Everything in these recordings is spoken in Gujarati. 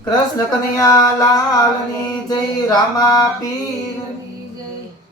कृष्ण कन्हैया लाल ની જય રામા પીર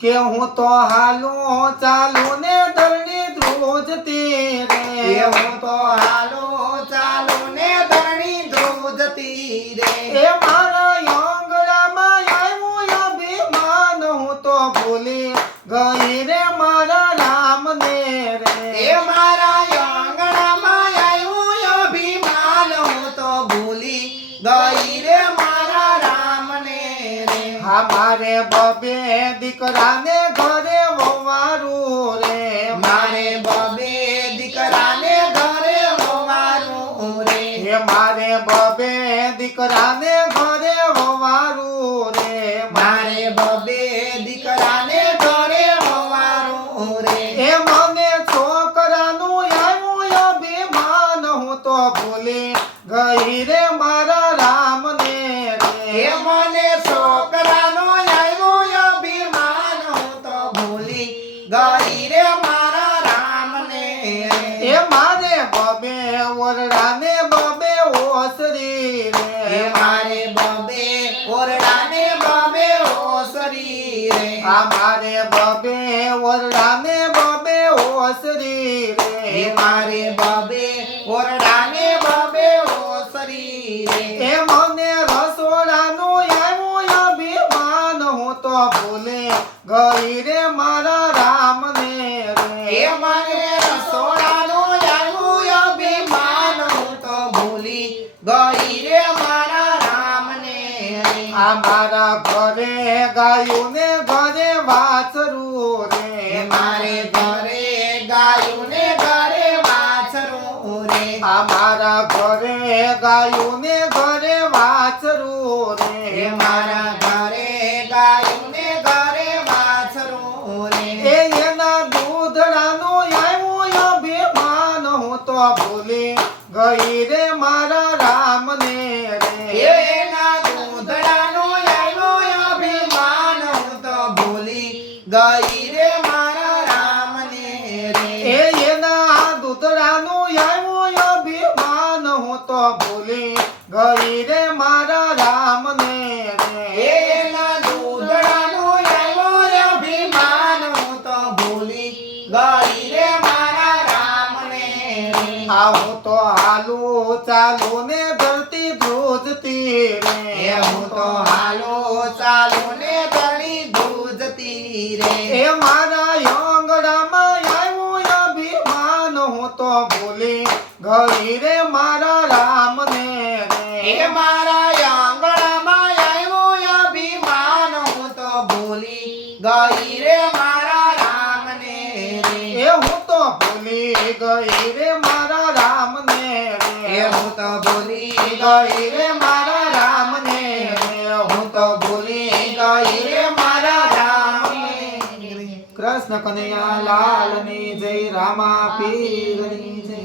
કે હું તો હાલું ચાલું ને ધરણી ધ્રુજતી રે કે હું તો હાલું ચાલું ને ધરણી ધ્રુજતી રે એ મારા આંગણામાં આવ્યું અભિમાન હું તો ભૂલી ગઈ રે મારા રામને રે એ મારા આંગણામાં આવ્યું અભિમાન હું તો ભૂલી ગઈ રે મારા રામને રે હા મારે બબે દીકરાને ઘરે વવારું રે મારે બબે દીકરાને ઘરે હોવાનું રે હે મારે બબે દીકરાને ઘરે વવારું રે મારે બબે દીકરાને ઘરે હોવાનું રે એ મને છોકરાનું આવ્યું અભિમાન હું તો ભૂલી ગઈ રે મારા રામને એ રે મને છોકરાનો આવ્યું અભિમાન હું તો ભૂલી ગઈ રે મારા રામને રે એ મારે બબે ઓરડાને બબે ઓસરી એ રે મારે બબે ઓરડાને બબે ઓસરી રે આ મારે બબે ઓરડાને બબે ઓસરી એ રે મારે બબે ઓરડાને બબે ઓસરી રે એ મને રસોડાનું આવ્યું અભિમાન હું તો ભૂલી ગઈ રે મારા રામને એ રે મને રસોડાનો આવ્યું અભિમાન હું તો ભૂલી ગઈ રે મારા રામને રે આ મારા ઘરે ગાયું ને ઘરે વાછરું એ રે મારે ઘરે ગાયું ને ઘરે વાછરું રે આ મારા ઘરે ગાયું ને ઘરે વાછરું એ રે મારા ઘરે ગાયું ને ઘરે વાછરું રે એ એના દૂધડાનું આવ્યું અભિમાન હું તો ભૂલી ગઈ રે મારા રામને રે એના દૂધડાનો આવ્યો અભિમાન હું તો ભૂલી ગઈ રે મારા રામને રે એ એના દૂધડાનું આવ્યું અભિમાન હું તો ભૂલી ગઈ રે મારા રામને રે એના દૂધડાનો આવ્યો અભિમાન હું તો ભૂલી ગઈ રે મારા રામને રે આ હું તો હાલું ચાલું ને ધરતી ધ્રુજતી એ રે હું તો હાલો ચાલુ ને ધણી ધ્રુજતી રે એ મારા આંગણામાં આવ્યું અભિમાન હું તો ભૂલી ગઈ રે મારા રામને એ રે મારા આંગણામાં આવ્યું અભિમાન હું તો ભૂલી ગઈ રે મારા રામને રે એ હું તો ભૂલી ગઈ રે મારા રામને એ રે હું તો ભૂલી ગઈ રે મારા રામને રે હું તો ભૂલી ગઈ રે મારા રામને કૃષ્ણ કનૈયા લાલ ની જય રામા પીર ની જય